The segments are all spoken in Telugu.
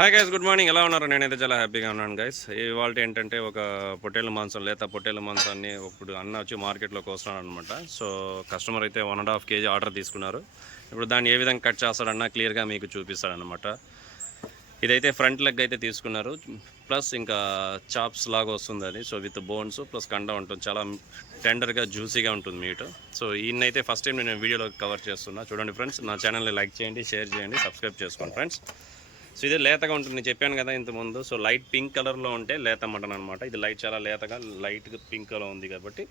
Hi guys, good morning. ఎలా ఉన్నారు? నేనైతే చాలా హ్యాపీగా ఉన్నాను గైస్. ఇవాళ ఏంటంటే ఒక పొట్టేళ్ళ మాంసం, లేత పొట్టేళ్ళ మాంసాన్ని ఇప్పుడు అన్న వచ్చి మార్కెట్లోకి వస్తున్నాడు అనమాట. సో కస్టమర్ అయితే 1.5 kg ఆర్డర్ తీసుకున్నారు. ఇప్పుడు దాన్ని ఏ విధంగా కట్ చేస్తాడన్నా క్లియర్గా మీకు చూపిస్తాడనమాట. ఇదైతే ఫ్రంట్ లెగ్ అయితే తీసుకున్నారు, ప్లస్ ఇంకా చాప్స్ లాగా వస్తుంది అది. సో విత్ బోన్స్ ప్లస్ కండ ఉంటుంది, చాలా టెండర్గా జ్యూసీగా ఉంటుంది మీట్. సో ఈయనైతే ఫస్ట్ టైం నేను వీడియోలో కవర్ చేస్తున్నా. చూడండి ఫ్రెండ్స్, నా ఛానల్ని లైక్ చేయండి, షేర్ చేయండి, సబ్స్క్రైబ్ చేసుకోండి ఫ్రెండ్స్. సో ఇదే లేతగా ఉంటుంది, నేను చెప్పాను కదా ఇంతకుముందు. సో లైట్ పింక్ కలర్లో ఉంటే లేత మటన్ అనమాట. ఇది చాలా లేతగా లైట్గా పింక్ కలర్ ఉంది కాబట్టి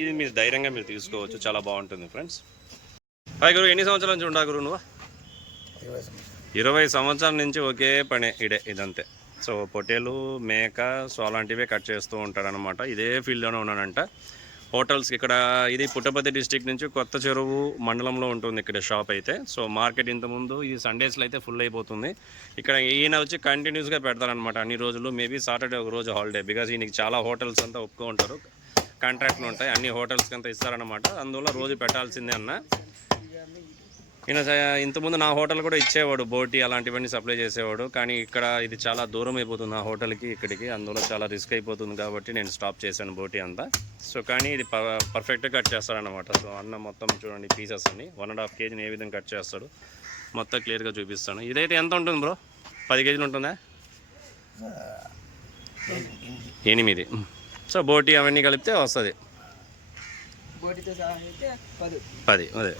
ఇది మీరు ధైర్యంగా మీరు తీసుకోవచ్చు, చాలా బాగుంటుంది ఫ్రెండ్స్. హాయ్ గురు, ఎన్ని సంవత్సరాల నుంచి ఉండా గురు నువ్వు? 20 సంవత్సరాల నుంచి ఒకే పనే ఇదంతే. సో పొట్టేలు, మేక, సో అలాంటివే కట్ చేస్తూ ఉంటాడనమాట. ఇదే ఫీల్డ్లోనే ఉన్నానంట. హోటల్స్కి ఇక్కడ ఇది పుట్టపర్తి డిస్టిక్ నుంచి కొత్త చెరువు మండలంలో ఉంటుంది ఇక్కడ షాప్ అయితే. సో మార్కెట్ ఇంతకుముందు ఈ సండేస్లో అయితే ఫుల్ అయిపోతుంది. ఇక్కడ ఈయన వచ్చి కంటిన్యూస్గా పెడతారనమాట అన్ని రోజులు. మేబీ సాటర్డే ఒక రోజు హాలిడే, బికాజ్ ఈయనకి చాలా హోటల్స్ అంతా ఒప్పుకుంటారు, కాంట్రాక్ట్లు ఉంటాయి, అన్ని హోటల్స్కి అంతా ఇస్తారనమాట. అందువల్ల రోజు పెట్టాల్సిందే అన్న. ఈయన ఇంతకుముందు నా హోటల్ కూడా ఇచ్చేవాడు, బోటి అలాంటివన్నీ సప్లై చేసేవాడు. కానీ ఇక్కడ ఇది చాలా దూరం అయిపోతుంది ఆ హోటల్కి ఇక్కడికి, అందువల్ల చాలా రిస్క్ అయిపోతుంది కాబట్టి నేను స్టాప్ చేశాను బోటి అంతా. సో కానీ ఇది పర్ఫెక్ట్గా కట్ చేస్తాడనమాట. సో అన్న మొత్తం చూడండి పీసెస్ అన్ని 1.5 kg ఏ విధంగా కట్ చేస్తాడు మొత్తం క్లియర్గా చూపిస్తాను. ఇదైతే ఎంత ఉంటుంది బ్రో? 10 kg ఉంటుందా? 8. సో బోటి అవన్నీ కలిపితే వస్తుంది 10. అదే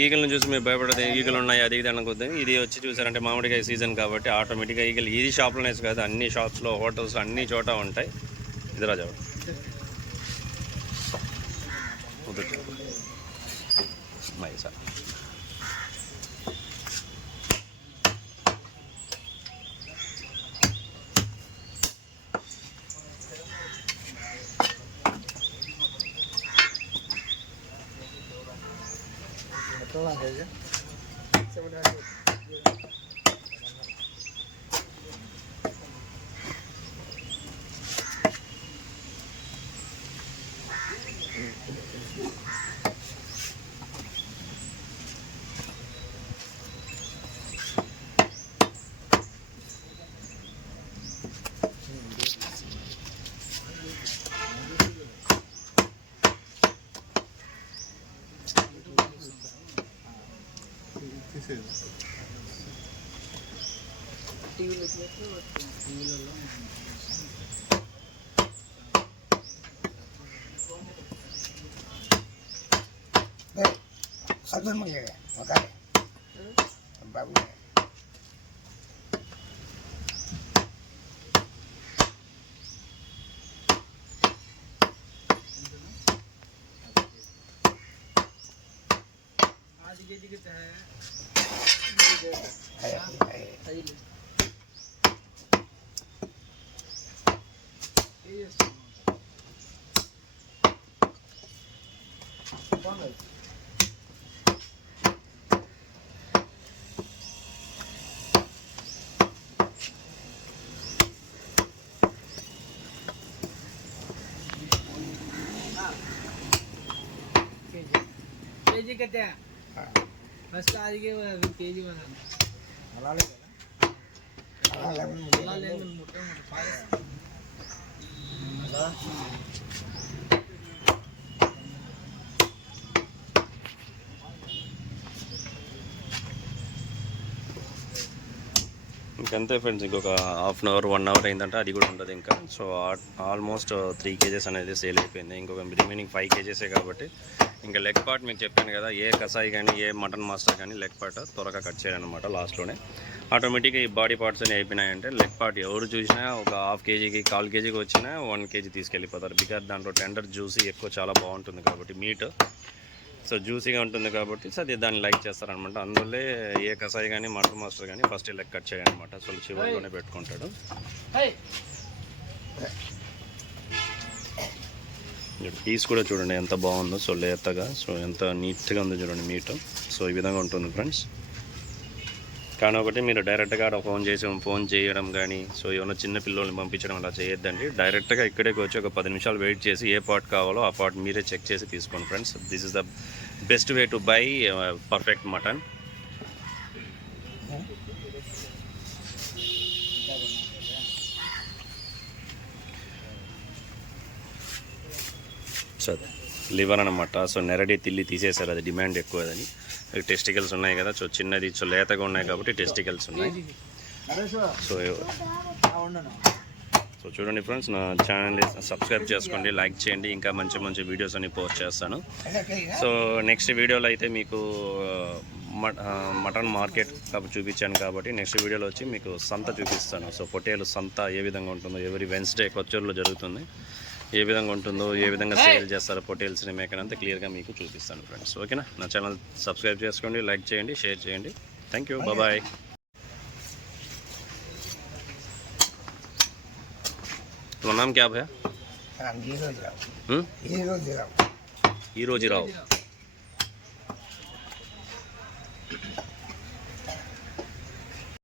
ఈగలను చూసి మీరు భయపడదు, ఈగలు ఉన్నాయి అది ఇది అనుకోద్దు. ఇది వచ్చి చూసారంటే మామిడికాయ సీజన్ కాబట్టి ఆటోమేటిక్గా ఈగలు ఇది షాప్లోనే కాదు, అన్ని షాప్స్లో, హోటల్స్, అన్ని చోట ఉంటాయి. ఇది రాజా మైసా केजी कितने बस आज के केजी बना हलाल लेमन मोटे ఇంకంతే ఫ్రెండ్స్. ఇంకొక హాఫ్ అన్ అవర్ 1 అవర్ అయిందంటే అది కూడా ఉంటుంది ఇంకా. సో ఆల్మోస్ట్ 3 kgs అనేది సేల్ అయిపోయింది. ఇంకొక రిమైనింగ్ 5 kgs కాబట్టి ఇంకా లెగ్ పార్ట్ మీకు చెప్పాను కదా, ఏ కసాయి కానీ ఏ మటన్ మాస్టర్ కానీ లెగ్ పార్ట్ త్వరగా కట్ చేయాలన్నమాట. లాస్ట్లోనే ఆటోమేటిక్గా ఈ బాడీ పార్ట్స్ అన్నీ అయిపోయినాయంటే లెగ్ పార్ట్ ఎవరు చూసినా ఒక 1/2 kgకి 1/4 kgకి వచ్చినా 1 kg తీసుకెళ్ళిపోతారు. బికాజ్ దాంట్లో టెండర్ జ్యూసీ ఎక్కువ చాలా బాగుంటుంది కాబట్టి మీట్. సో జ్యూసీగా ఉంటుంది కాబట్టి సో అది దాన్ని లైక్ చేస్తారనమాట. అందువల్లే ఏ కసాయి కానీ మటన్ మాస్టర్ కానీ ఫస్ట్ లెగ్ కట్ చేయాలన్నమాట. సో చివరిలోనే పెట్టుకుంటాడు. పీస్ కూడా చూడండి ఎంత బాగుందో. సో లేతగా, సో ఎంత నీట్గా ఉందో చూడండి మీట్. సో ఈ విధంగా ఉంటుంది ఫ్రెండ్స్. కానీ ఒకటి మీరు డైరెక్ట్గా ఫోన్ చేయడం కానీ సో ఏమైనా చిన్న పిల్లల్ని పంపించడం అలా చేయొద్దండి. డైరెక్ట్గా ఇక్కడికి వచ్చి ఒక 10 నిమిషాలు వెయిట్ చేసి ఏ పార్ట్ కావాలో ఆ పార్ట్ మీరే చెక్ చేసి తీసుకోండి friends. This is the best way to buy perfect mutton. So liver అనమాట. సో నెరడి తిల్లి తీసేశారు, అది డిమాండ్ ఎక్కువ అని. టెస్టికల్స్ ఉన్నాయి కదా, సో చిన్నది సో లేతగా ఉన్నాయి కాబట్టి టెస్టికల్స్ ఉన్నాయి. సో సో చూడండి ఫ్రెండ్స్, నా ఛానల్ని సబ్స్క్రైబ్ చేసుకోండి, లైక్ చేయండి. ఇంకా మంచి మంచి వీడియోస్ అన్ని పోస్ట్ చేస్తాను. సో నెక్స్ట్ వీడియోలో అయితే మీకు మటన్ మార్కెట్ చూపించాను కాబట్టి నెక్స్ట్ వీడియోలో వచ్చి మీకు సంత చూపిస్తాను. సో పొట్టేలు సంత ఏ విధంగా ఉంటుందో, ఎవరి వెన్స్డే కొచ్చూరులో జరుగుతుంది, ఏ విధంగా ఉంటుందో, ఏ విధంగా సేల్ చేస్తారో పొట్టేల్స్ని మేకనంతా క్లియర్గా మీకు చూపిస్తాను ఫ్రెండ్స్. ఓకేనా? నా ఛానల్ సబ్స్క్రైబ్ చేసుకోండి, లైక్ చేయండి, షేర్ చేయండి. Thank you, bye. तुम्हारा नाम क्या है? हीरोजी राव। हीरोजी राव.